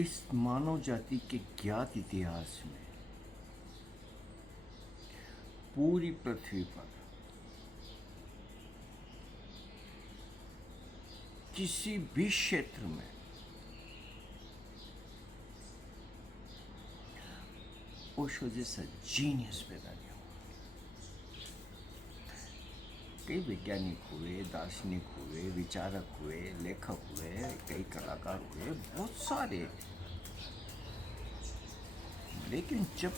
इस मानव जाति के ज्ञात इतिहास में पूरी पृथ्वी पर किसी भी क्षेत्र में ओशो जैसा जीनियस पैदा नहीं हुआ। कई वैज्ञानिक हुए, दार्शनिक हुए, विचारक हुए, लेखक हुए, कई कलाकार हुए, बहुत सारे, लेकिन जब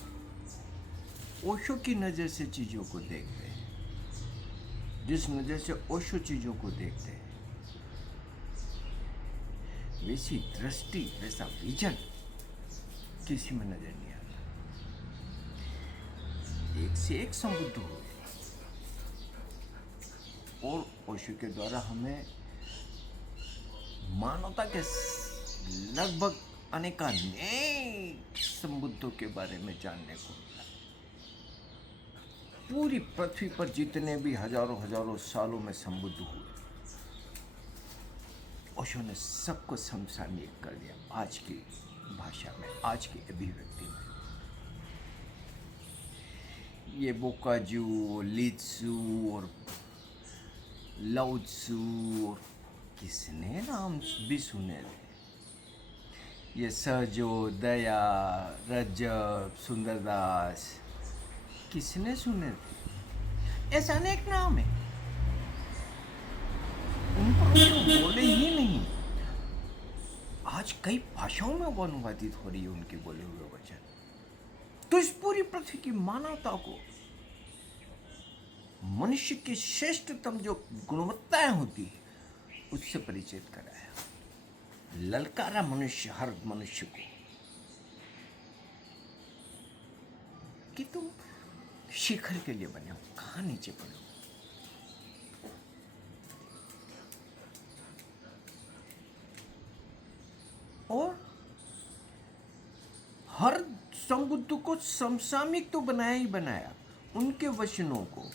ओशो की नज़र से चीज़ों को देखते हैं, जिस नज़र से ओशो चीज़ों को देखते हैं, वैसी दृष्टि, वैसा विजन किसी में नजर नहीं आता। एक से एक समृद्ध हुए और ओशो के द्वारा हमें मानवता के लगभग अनेकानेक समृद्धों के बारे में जानने को मिला। पूरी पृथ्वी पर जितने भी हजारों हजारों सालों में समृद्ध हुए, ओशो ने सबको समसामयिक कर दिया आज की भाषा में, आज की अभिव्यक्ति में। ये बोकाजू, लीत्सू और लाओत्सू और किसने नाम भी सुने थे। ये सहजो, दया, रजब, सुंदरदास, किसने सुने थे? ऐसा अनेक नाम है, उनको बोले ही नहीं। आज कई भाषाओं में वो अनुवादित हो रही है उनके बोले हुए वचन। तो इस पूरी पृथ्वी की मानवता को, मनुष्य की श्रेष्ठतम जो गुणवत्ताएं होती है, उससे परिचित कराया। ललकारा मनुष्य, हर मनुष्य को कि तुम शिखर के लिए बने हो, कहां नीचे पड़ो। और हर संबुद्ध को समसामयिक तो बनाया ही बनाया। उनके वचनों को,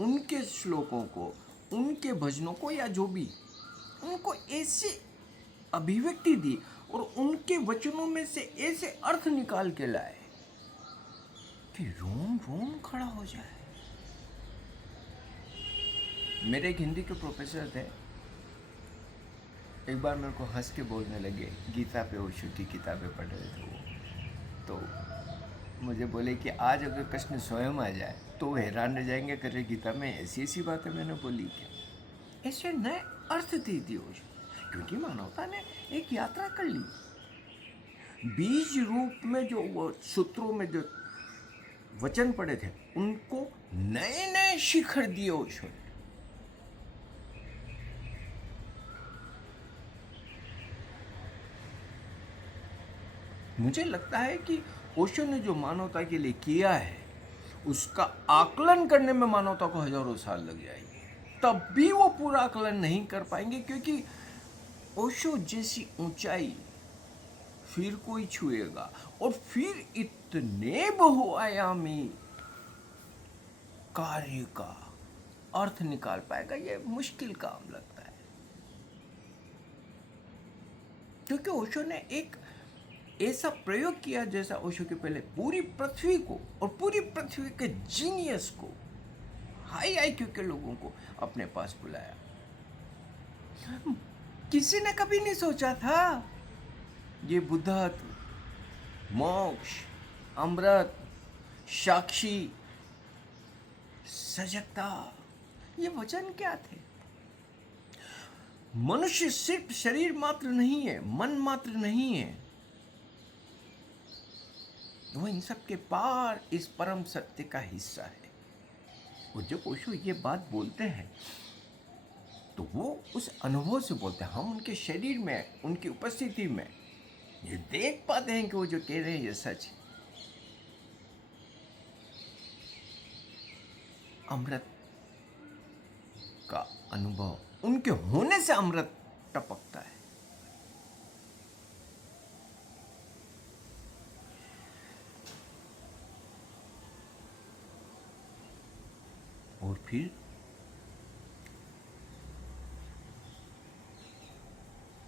उनके श्लोकों को, उनके भजनों को, या जो भी, उनको ऐसे अभिव्यक्ति दी और उनके वचनों में से ऐसे अर्थ निकाल के लाए कि रोम रोम खड़ा हो जाए। मेरे एक हिंदी के प्रोफेसर थे, एक बार मेरे को हंस के बोलने लगे, गीता पे ओशो की किताबें पढ़ रहे थे वो, तो मुझे बोले कि आज अगर कृष्ण स्वयं आ जाए तो हैरान रह जाएंगे, करे गीता में ऐसी ऐसी बातें मैंने बोली क्या। ऐसे नए अर्थ दे दिए ओशो, क्योंकि मानवता ने एक यात्रा कर ली। बीज रूप में जो वो सूत्रों में जो वचन पड़े थे, उनको नए नए शिखर दिए ओशो ने। मुझे लगता है कि ओशो ने जो मानवता के लिए किया है, उसका आकलन करने में मानवता को हजारों साल लग जाएंगे, तब भी वो पूरा आकलन नहीं कर पाएंगे, क्योंकि ओशो जैसी ऊंचाई फिर कोई छुएगा और फिर इतने बहुआयामी कार्य का अर्थ निकाल पाएगा, ये मुश्किल काम लगता है। क्योंकि ओशो ने एक ऐसा प्रयोग किया जैसा ओशो के पहले पूरी पृथ्वी को और पूरी पृथ्वी के जीनियस को, हाई आईक्यू के लोगों को अपने पास बुलाया। किसी ने कभी नहीं सोचा था ये बुद्धत्व, मोक्ष, अमृत, साक्षी, सजगता, ये वचन क्या थे। मनुष्य सिर्फ शरीर मात्र नहीं है, मन मात्र नहीं है, वो इन सब के पार इस परम सत्य का हिस्सा है। और जब ओशो ये बात बोलते हैं तो वो उस अनुभव से बोलते हैं। हम उनके शरीर में, उनकी उपस्थिति में ये देख पाते हैं कि वो जो कह रहे हैं ये सच है। अमृत का अनुभव, उनके होने से अमृत टपकता है। और फिर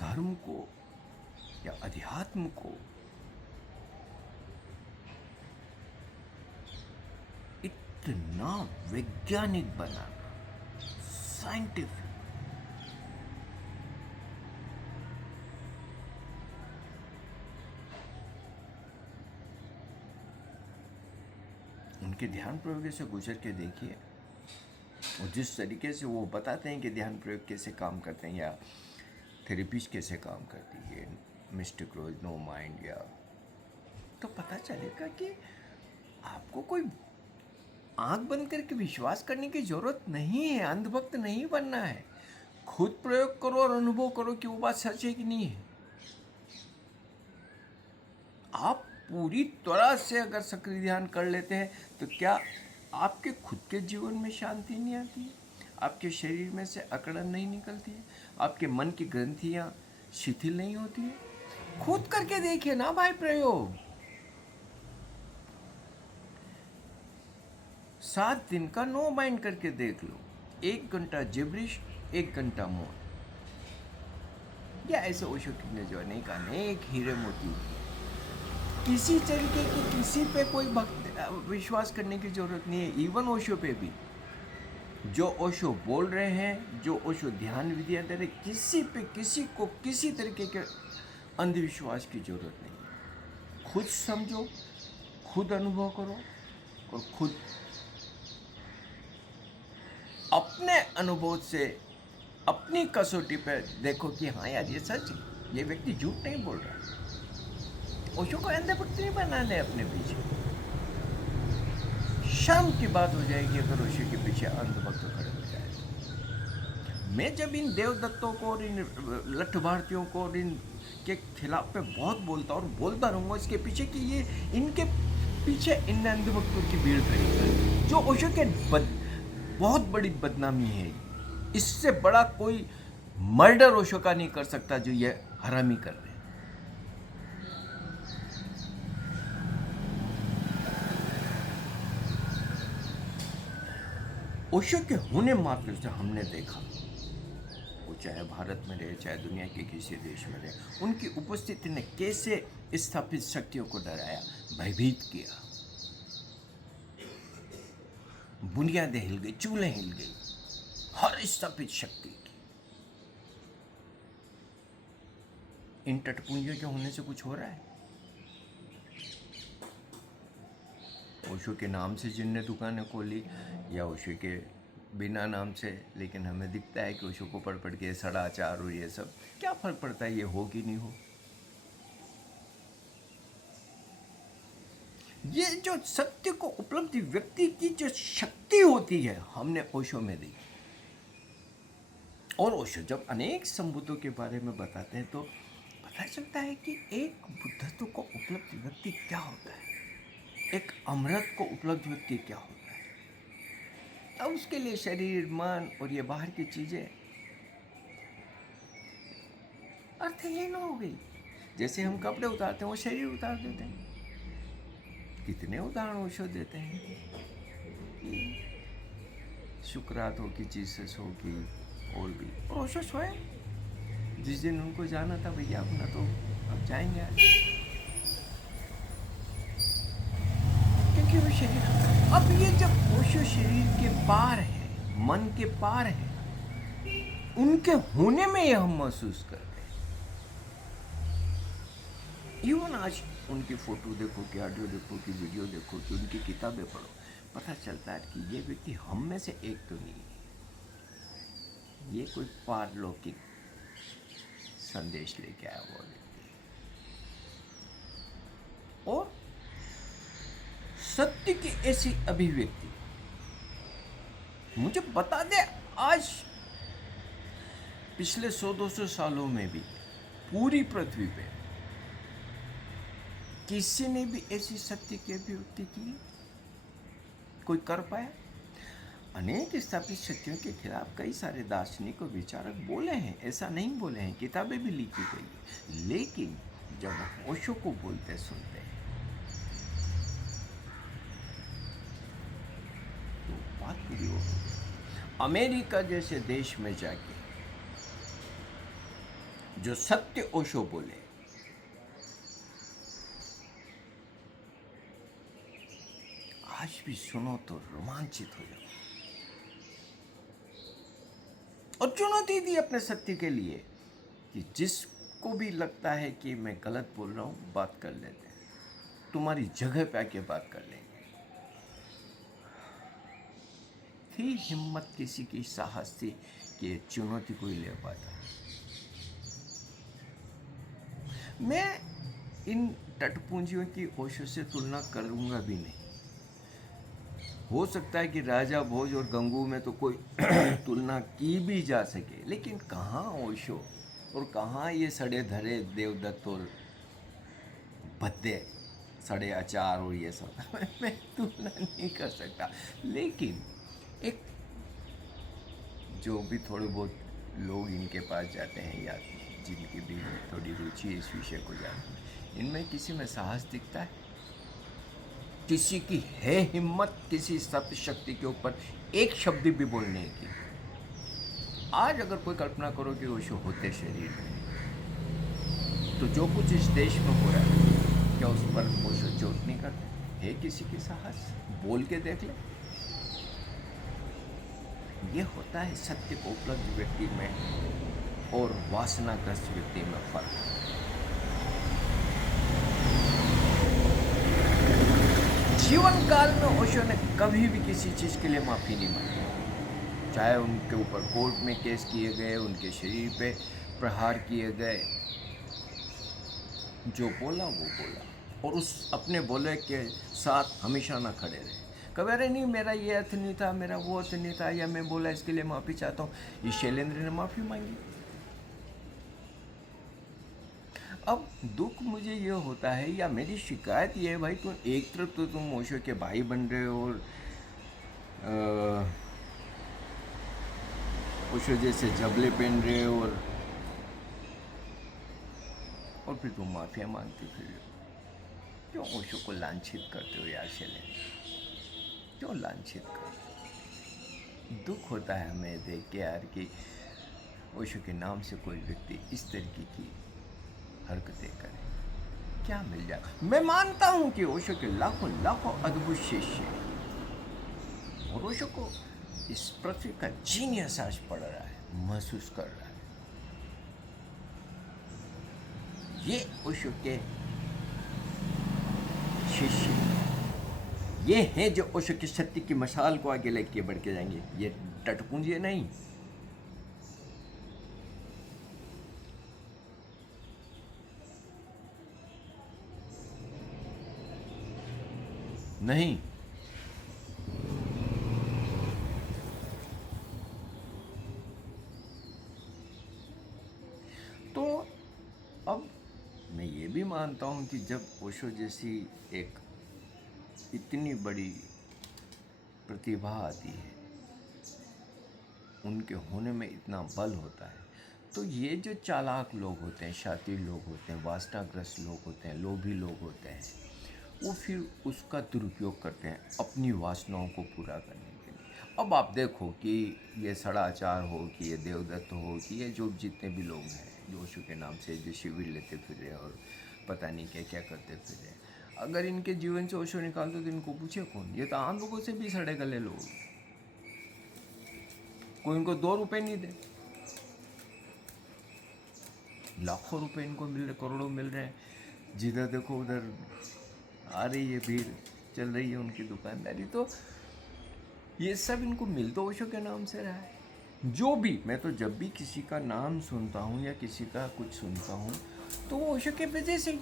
धर्म को या अध्यात्म को इतना वैज्ञानिक बनाना, साइंटिफिक, उनके ध्यान प्रयोग से गुजर के देखिए, और जिस तरीके से वो बताते हैं कि ध्यान प्रयोग कैसे काम करते हैं या थेरेपीज कैसे काम करती है, मिस्टिक रोज, नो माइंड, या तो पता चलेगा कि आपको कोई आंख बंद करके विश्वास करने की जरूरत नहीं है, अंधभक्त नहीं बनना है। खुद प्रयोग करो और अनुभव करो कि वो बात सच है कि नहीं है। आप पूरी तरह से अगर सक्रिय ध्यान कर लेते हैं तो क्या आपके खुद के जीवन में शांति नहीं आती है? आपके शरीर में से अकड़न नहीं निकलती है? आपके मन की ग्रंथियां शिथिल नहीं होती है? खुद करके देखिए ना भाई प्रयोग। 7 दिन का नो माइंड करके देख लो, 1 घंटा जिब्रिश, 1 घंटा मौन, या ऐसे ओशो ने जो अनेक हीरे मोती, किसी तरीके की किसी पे कोई विश्वास करने की जरूरत नहीं है। इवन ओशो पे भी जो ओशो बोल रहे हैं, जो ओशो ध्यान विधियां दे रहे, किसी पे किसी को किसी तरीके के अंधविश्वास की जरूरत नहीं है। खुद समझो, खुद अनुभव करो और खुद अपने अनुभव से अपनी कसौटी पे देखो कि हाँ यार ये सच है, ये व्यक्ति झूठ नहीं बोल रहा। ओशो को अंधभक्त नहीं बनाना है अपने पीछे। शर्म की बात हो जाएगी अगर ओशो के पीछे अंधभक्त खड़े हो जाए। मैं जब इन देवदत्तों को और इन लठ भारतीयों को और इन के खिलाफ पे बहुत बोलता और बोलता रहूँगा इसके पीछे कि ये इनके पीछे इन अंधभक्तों की भीड़ रही, जो ओशो के बहुत बड़ी बदनामी है। इससे बड़ा कोई मर्डर ओशो का नहीं कर सकता जो ये हरामी कर रहे हैं। ओशो के होने मात्र से हमने देखा, वो चाहे भारत में रहे चाहे दुनिया के किसी देश में रहे, उनकी उपस्थिति ने कैसे स्थापित शक्तियों को डराया, भयभीत किया। बुनियादें हिल गई, चूल्हे हिल गई, हर स्थापित शक्ति की। इन तटपुंजियों के होने से कुछ हो रहा है? ओशो के नाम से जिनने दुकानें खोली या ओशो के बिना नाम से, लेकिन हमें दिखता है कि ओशो को पढ़ के सदाचार और ये सब, क्या फर्क पड़ता है ये हो कि नहीं हो। ये जो सत्य को उपलब्धि व्यक्ति की जो शक्ति होती है हमने ओशो में देखी। और ओशो जब अनेक संबुद्धों के बारे में बताते हैं तो पता चलता है कि एक बुद्धत्व को उपलब्ध व्यक्ति क्या होता है, एक अमृत को उपलब्ध व्यक्ति क्या होता है। अब उसके लिए शरीर, मन और ये बाहर की चीजें अर्थहीन हो गई। जैसे हम कपड़े उतारते हैं वो शरीर उतार देते हैं। कितने उदाहरण ओशो देते हैं कि शुक्रात हो कि जीसस हो कि और भी। और ओशो स्वयं जिस दिन उनको जाना था, भैया अपना तो अब जाएंगे आज, क्योंकि वो शरीर। अब ये जब ओशो शरीर के पार है, मन के पार है, उनके होने में ये हम महसूस करते हैं। इवन आज उनकी फोटो देखो कि ऑडियो देखो कि वीडियो देखो कि उनकी किताबें पढ़ो, पता चलता है कि ये व्यक्ति हम में से एक तो नहीं है, ये कोई पारलौकिक संदेश लेके आया हुआ व्यक्ति। और सत्य की ऐसी अभिव्यक्ति मुझे बता दे, आज पिछले 100-200 सालों में भी पूरी पृथ्वी पे किसी ने भी ऐसी सत्य की अभिव्यक्ति की, कोई कर पाया? अनेक स्थापित सत्यों के खिलाफ कई सारे दार्शनिक और विचारक बोले हैं, ऐसा नहीं बोले हैं, किताबें भी लिखी गई है। लेकिन जब हम ओशो को बोलते सुनते हैं तो बात पूरी हो गई। अमेरिका जैसे देश में जाके जो सत्य ओशो बोले, आज भी सुनो तो रोमांचित हो जाओ। और चुनौती दी अपने सत्य के लिए कि जिसको भी लगता है कि मैं गलत बोल रहा हूँ, बात कर लेते हैं, तुम्हारी जगह पे आके बात कर लेंगे। थी हिम्मत किसी की, साहस थी कि चुनौती कोई ले पाता। मैं इन तटपुंजियों की ओशो से तुलना करूंगा भी नहीं। हो सकता है कि राजा भोज और गंगू में तो कोई तुलना की भी जा सके, लेकिन कहाँ ओशो और कहाँ ये सड़े धरे देवदत्त और भद्दे सड़े अचार और ये सब मैं तुलना नहीं कर सकता। लेकिन एक जो भी थोड़े बहुत लोग इनके पास जाते हैं या जिनकी भी थोड़ी रुचि इस विषय को जानने में, इनमें किसी में साहस दिखता है? किसी की है हिम्मत किसी सत्य शक्ति के ऊपर एक शब्द भी बोलने की? आज अगर कोई कल्पना करो कि ओशो होते शरीर में, तो जो कुछ इस देश में हो रहा है, क्या उस पर ओशो चोट नहीं करते? है किसी की साहस? बोल के देख ले। ये होता है सत्य को उपलब्ध व्यक्ति में और वासनाग्रस्त व्यक्ति में फर्क। जीवन काल में ओशो ने कभी भी किसी चीज के लिए माफी नहीं मांगी, चाहे उनके ऊपर कोर्ट में केस किए गए, उनके शरीर पे प्रहार किए गए। जो बोला वो बोला, और उस अपने बोले के साथ हमेशा ना खड़े रहे। कभी अरे नहीं मेरा ये अर्थ नहीं था, मेरा वो अर्थ नहीं था, या मैं बोला इसके लिए माफ़ी चाहता हूँ। ये शैलेंद्र ने माफ़ी मांगी। अब दुख मुझे ये होता है, या मेरी शिकायत ये है, भाई तुम एक तरफ तो तुम ओशो के भाई बन रहे हो और ओशो जैसे जबले पहन रहे हो, और फिर तुम माफिया मांगते फिर क्यों ओशो को लांछित करते हो यार शैलेंद्र? क्यों लांछित कर? दुख होता है हमें देख के यार कि ओशो के नाम से कोई व्यक्ति इस तरीके की हरकतें करे। क्या मिल जाए? मैं मानता हूं कि ओशो के लाखों लाखों अद्भुत शिष्य हैं, और ओशो को इस पृथ्वी का जीनियस आज पड़ रहा है, महसूस कर रहा है। ये ओशो के शिष्य ये हैं जो ओशो की सत्य की मशाल को आगे लेके बढ़ के जाएंगे। ये टटपुंजिए नहीं। नहीं, तो अब मैं ये भी मानता हूँ कि जब ओशो जैसी एक इतनी बड़ी प्रतिभा आती है, उनके होने में इतना बल होता है, तो ये जो चालाक लोग होते हैं, शातिर लोग होते हैं, वासनाग्रस्त लोग होते हैं, लोभी लोग होते हैं, वो फिर उसका दुरुपयोग करते हैं अपनी वासनाओं को पूरा करने के लिए। अब आप देखो कि ये सड़ा अचार हो, कि ये देवदत्त हो, कि ये जो जितने भी लोग हैं जो ओशो के नाम से जो शिविर लेते फिर रहे और पता नहीं क्या क्या करते फिर रहे, अगर इनके जीवन से ओशो निकाल दो तो इनको पूछे कौन? ये तो आम लोगों से भी सड़े गले लोग, कोई इनको 2 रुपए नहीं दे, लाखों रुपए इनको मिल रहे, करोड़ों मिल रहे हैं। जिधर देखो उधर आ रही है भीड़, चल रही है उनकी दुकानदारी। तो ये सब इनको मिल तो ओशो के नाम से रहा है। जो भी, मैं तो जब भी किसी का नाम सुनता हूँ या किसी का कुछ सुनता हूँ तो वो ओशो के वजह से।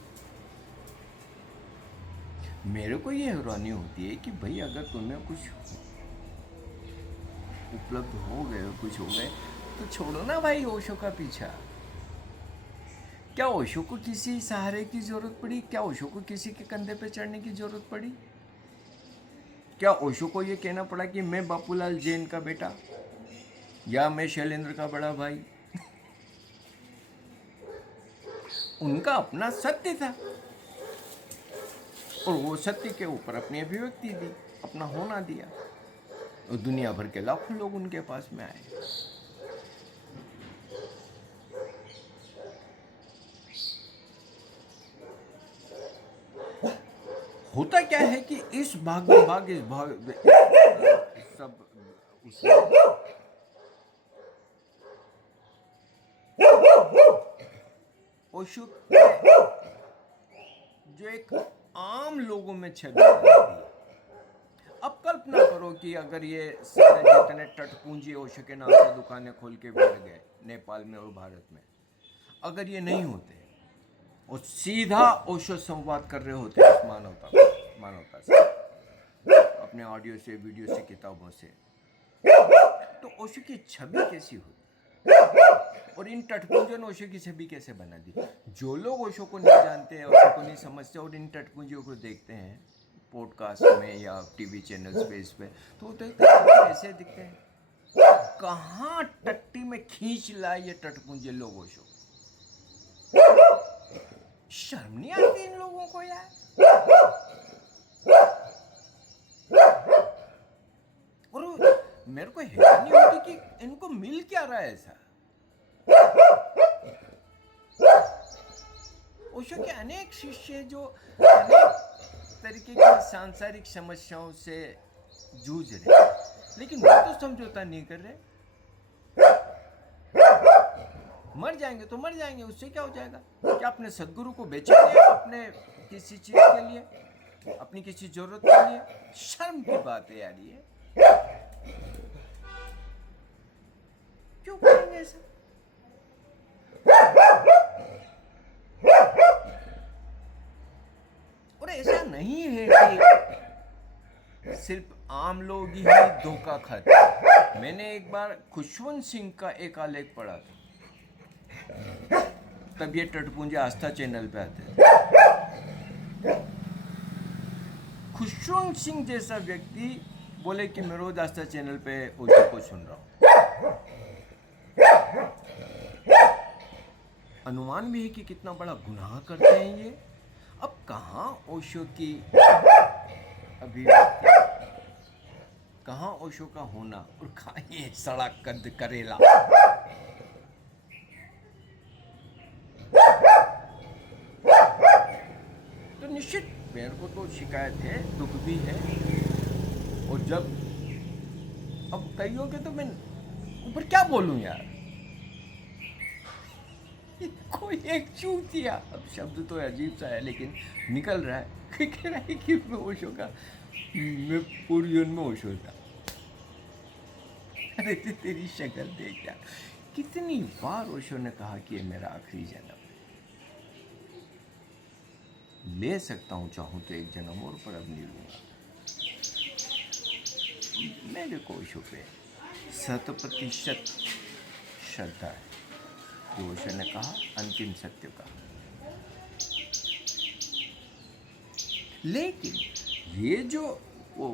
मेरे को ये हैरानी होती है कि भाई अगर तुम्हें कुछ उपलब्ध हो गए, कुछ हो गए, तो छोड़ो ना भाई ओशो का पीछा। क्या ओशो को किसी सहारे की जरूरत पड़ी? क्या ओशो को किसी के कंधे पे चढ़ने की जरूरत पड़ी? क्या ओशो को ये कहना पड़ा कि मैं बापूलाल जैन का बेटा, या मैं शैलेंद्र का बड़ा भाई? उनका अपना सत्य था, और वो सत्य के ऊपर अपनी अभिव्यक्ति दी, अपना होना दिया, और दुनिया भर के लाखों लोग उनके पास में आए। होता क्या है कि इस भाग में भाग इस भाग सब उसमें ओशो जो एक आम लोगों में छवि बनी थी। अब कल्पना करो कि अगर ये सारे जितने तटपुंजी ओशो के नाम से दुकानें खोल के बैठ गए नेपाल में और भारत में, अगर ये नहीं होते और सीधा ओशो संवाद कर रहे होते इस मानवता से, अपने ऑडियो से, वीडियो से, किताबों से, तो ओशो की छवि कैसी होती और इन तटपुंजों ने ओशो की छवि कैसे बना दी। जो लोग ओशो को नहीं जानते हैं, ओशो को नहीं समझते और इन तटपुंजियों को देखते हैं पॉडकास्ट में या टीवी चैनल्स पे, इस पे, तो देखते हैं ऐसे दिखते हैं। कहाँ टट्टी में खींच लाए ये तटपुंजे लोग ओशो। शर्म नहीं आती इन लोगों को यार। और मेरे को हैरानी होती कि इनको मिल क्या रहा है ऐसा। ओशो के अनेक शिष्य जो अनेक तरीके की सांसारिक समस्याओं से जूझ रहे, लेकिन वो तो समझौता नहीं कर रहे। मर जाएंगे तो मर जाएंगे, उससे क्या हो जाएगा? क्या अपने सदगुरु को बेचेंगे अपने किसी चीज के लिए, अपनी किसी जरूरत के लिए? शर्म की बात है यार ये। क्यों करेंगे ऐसा? और ऐसा नहीं है कि सिर्फ आम लोग ही धोखा खाते। मैंने एक बार खुशवंत सिंह का एक आलेख पढ़ा था, तब ये तटपुंजे आस्था चैनल पे आते थे। खुशवंत सिंह जैसा व्यक्ति बोले कि मैं रोज आस्था चैनल पे ओशो को सुन रहा हूँ। अनुमान भी है कि कितना बड़ा गुनाह करते हैं ये। अब कहाँ ओशो की अभिव्यक्ति, कहाँ ओशो का होना और कहाँ ये सड़ा कद करेला। तो निश्चित मेरे को तो शिकायत है, दुख भी है। और जब अब कईयों के तो मैं ऊपर क्या बोलूं यार, कोई एक चूतिया, अब शब्द तो अजीब सा है लेकिन निकल रहा है, कह रहा है कि मैं ओशो का, मैं पूर्व जन्म में ओशो था। अरे तेरी शक्ल देख यार, कितनी बार ओशो ने कहा कि ये मेरा आखिरी जन्म है। ले सकता हूँ चाहूँ तो एक जन्म और, पर अब नहीं लूंगा। मेरे को ओशो पे 100% श्रद्धा है, जो ओशो ने कहा अंतिम सत्य का। लेकिन ये जो वो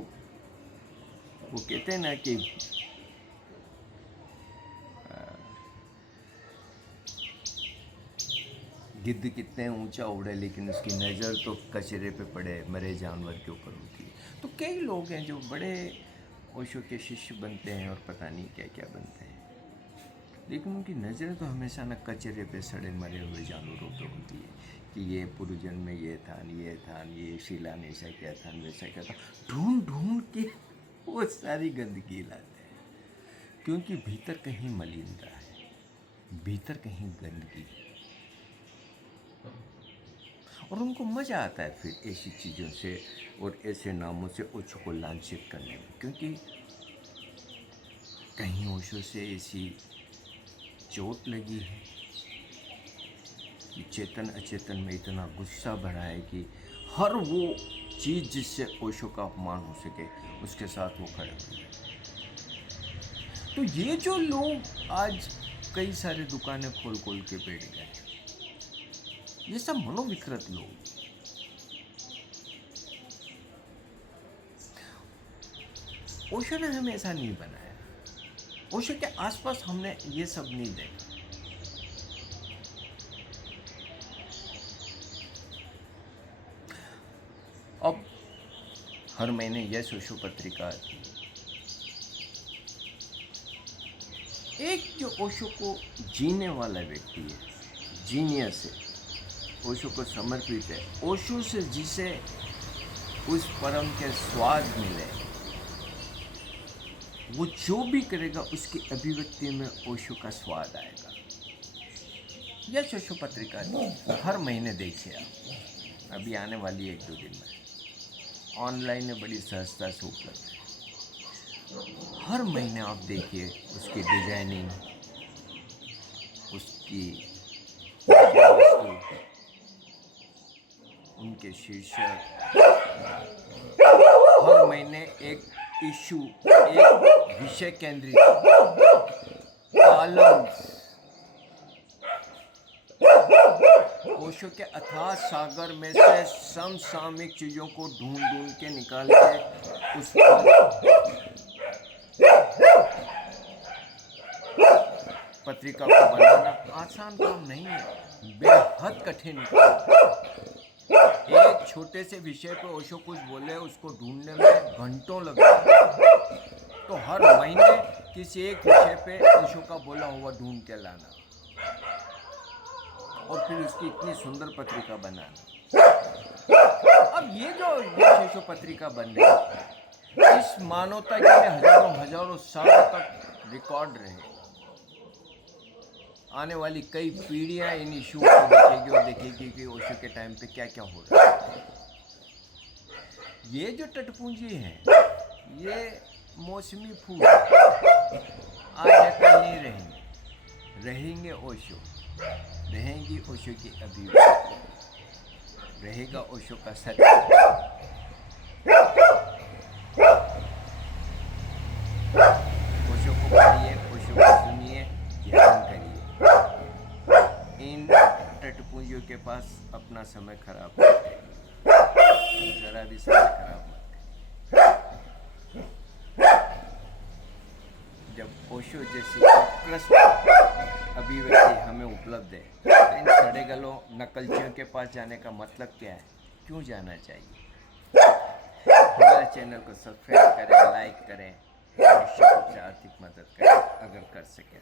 कहते हैं ना कि गिद्ध कितने ऊंचा उड़े लेकिन उसकी नज़र तो कचरे पे पड़े मरे जानवर के ऊपर होती है। तो कई लोग हैं जो बड़े ओशो के शिष्य बनते हैं और पता नहीं क्या क्या बनते हैं, लेकिन उनकी नज़र तो हमेशा न कचरे पे सड़े मरे हुए जानवरों पे होती है कि ये पूर्व जन्म में ये था, ये शिला ने ऐसा क्या था, वैसा क्या था। ढूंढ ढूंढ के वो सारी गंदगी लाते हैं, क्योंकि भीतर कहीं मलिनता है, भीतर कहीं गंदगी है। और उनको मज़ा आता है फिर ऐसी चीज़ों से और ऐसे नामों से ओशो को लांछित करने में, क्योंकि कहीं ओशो से ऐसी चोट लगी है कि चेतन अचेतन में इतना गुस्सा भरा है कि हर वो चीज़ जिससे ओशो का अपमान हो सके उसके साथ वो खड़े हुए। तो ये जो लोग आज कई सारे दुकानें खोल खोल के बैठ गए, ये सब मनोविकृत लोग। ओशो ने हमें ऐसा नहीं बनाया, ओशो के आसपास हमने ये सब नहीं देखा। अब हर महीने यस ओशो पत्रिका आती है। एक जो ओशो को जीने वाला व्यक्ति है, जीनियस है, ओशो को समर्पित है, ओशो से जिसे उस परम के स्वाद मिले, वो जो भी करेगा उसकी अभिव्यक्ति में ओशो का स्वाद आएगा। यह ओशो पत्रिका हर महीने देखिए आप, अभी आने वाली है 1-2 दिन में, ऑनलाइन में बड़ी सहजता से उपलब्ध है। हर महीने आप देखिए उसकी डिजाइनिंग, उसकी वस्तु, उनके शीर्षक, हर महीने एक इशू, एक विषय केंद्रित कॉलम्स। ओशो के अथाह सागर में से समसामयिक चीजों को ढूंढ के निकाल के उस पत्रिका को बनाना आसान काम नहीं है, बेहद कठिन काम। एक छोटे से विषय पे ओशो कुछ बोले, उसको ढूंढने में घंटों लगते हैं। तो हर महीने किसी एक विषय पे ओशो का बोला हुआ ढूंढ के लाना और फिर उसकी इतनी सुंदर पत्रिका बनाना। अब ये जो ओशो पत्रिका बन रही है, इस मानवता के लिए हजारों सालों तक रिकॉर्ड रहे। आने वाली कई पीढ़ियां इन इशू को देखेगी और देखेगी कि ओशो के टाइम पे क्या क्या हो रहा है। ये जो तटपुंजी है, ये मौसमी फूल आज कल नहीं रहेंगे, रहेंगे ओशो, रहेंगी ओशो की अभिव्यक्ति, रहेगा ओशो का सत्य। ओशो को पढ़िए, ओशो को सुनिए, ध्यान करिए। इन तटपुंजियों के पास अपना समय खराब मत करिए, जरा भी समय खराब मत करिए। जब ओशो जैसी उत्कृष्ट अभिव्यक्ति हमें उपलब्ध है, तो इन सड़े गलों नकलचियों के पास जाने का मतलब क्या है? क्यों जाना चाहिए? हमारे चैनल को सब्सक्राइब करें, लाइक करें, निश्चित रूप से आर्थिक मदद करें अगर कर सकें।